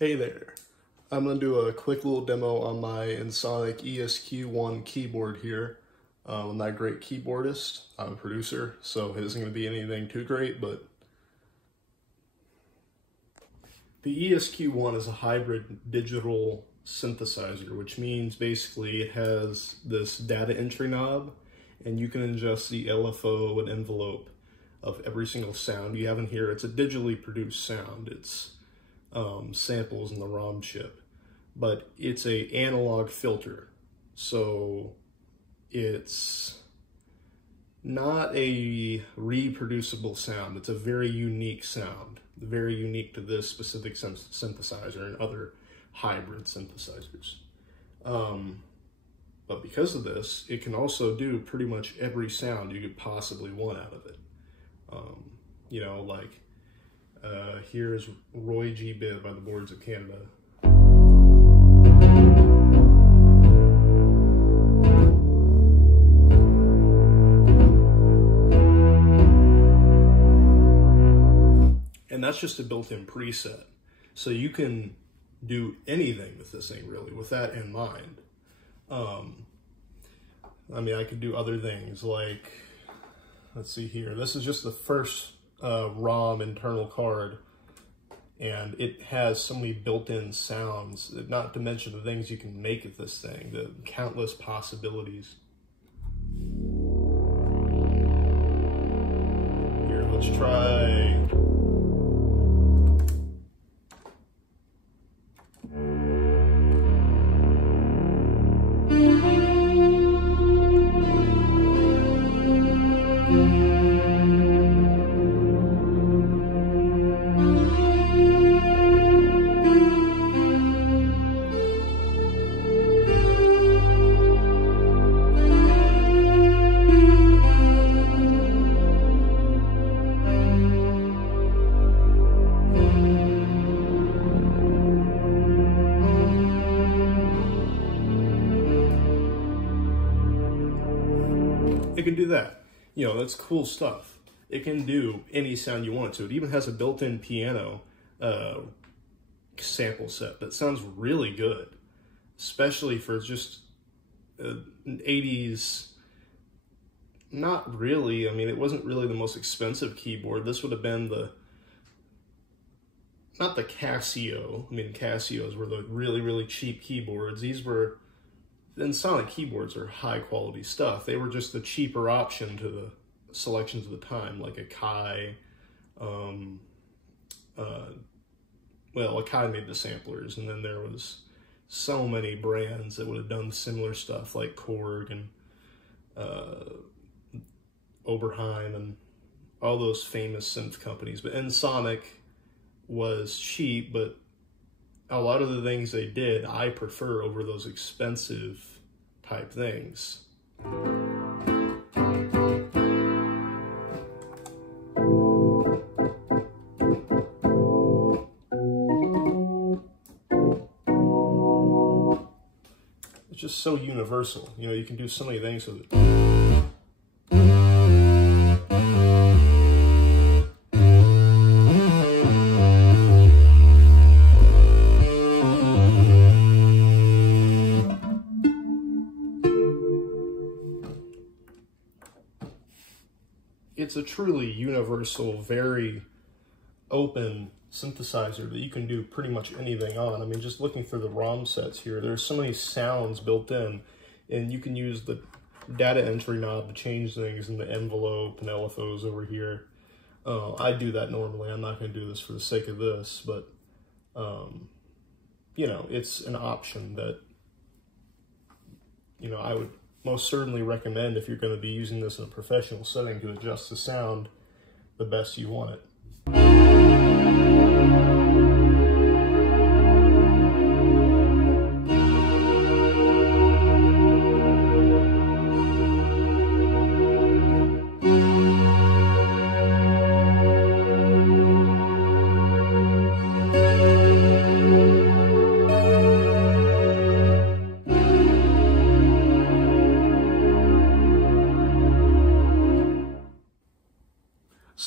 Hey there, I'm going to do a quick little demo on my Ensoniq ESQ-1 keyboard here. I'm not a great keyboardist, I'm a producer, so it isn't going to be anything too great, but the ESQ-1 is a hybrid digital synthesizer, which means basically it has this data entry knob, and you can adjust the LFO and envelope of every single sound you have in here. It's a digitally produced sound. It's samples in the ROM chip, but it's a analog filter, so it's not a reproducible sound. It's a very unique sound, very unique to this specific synthesizer and other hybrid synthesizers. But because of this, it can also do pretty much every sound you could possibly want out of it. You know, like here's Roy G. Biv by the Boards of Canada. And that's just a built-in preset. So you can do anything with this thing, really, with that in mind. I mean, I could do other things like, let's see here. This is just the first ROM internal card, and it has so many built-in sounds, not to mention the things you can make with this thing, the countless possibilities. Here, let's try. It can do that. You know, that's cool stuff. It can do any sound you want it to. It even has a built-in piano sample set that sounds really good, especially for just an 80s. Not really. I mean, it wasn't really the most expensive keyboard. This would have been not the Casio. I mean, Casios were the really, really cheap keyboards. These were, the Ensoniq keyboards are high quality stuff. They were just the cheaper option to the selections of the time, like a Kai. Well, Akai made the samplers, and then there was so many brands that would have done similar stuff, like Korg and Oberheim and all those famous synth companies. But Ensoniq was cheap, but a lot of the things they did, I prefer over those expensive type things. It's just so universal. You know, you can do so many things with it. It's a truly universal, very open synthesizer that you can do pretty much anything on. I mean, just looking through the ROM sets here, there's so many sounds built in, and you can use the data entry knob to change things in the envelope and LFOs over here. I do that normally. I'm not going to do this for the sake of this, but you know, it's an option that, you know, I would most certainly recommend if you're going to be using this in a professional setting to adjust the sound the best you want it.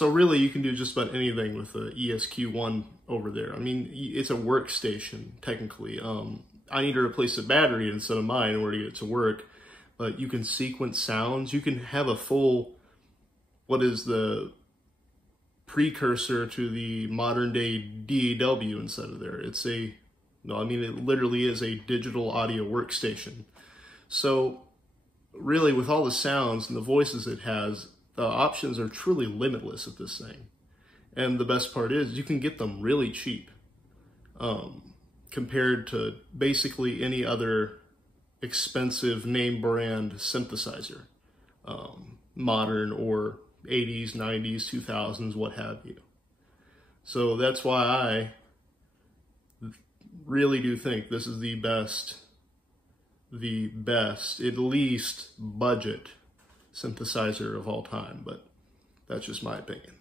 So really, you can do just about anything with the ESQ-1 over there. I mean, it's a workstation, technically. I need to replace the battery instead of mine in order to get it to work. But you can sequence sounds. You can have a full, what is the precursor to the modern day DAW inside of there. It's a, no, I mean, it literally is a digital audio workstation. So really, with all the sounds and the voices it has, the options are truly limitless at this thing. And the best part is you can get them really cheap compared to basically any other expensive name brand synthesizer, modern or 80s, 90s, 2000s, what have you. So that's why I really do think this is the best, at least budget synthesizer of all time, but that's just my opinion.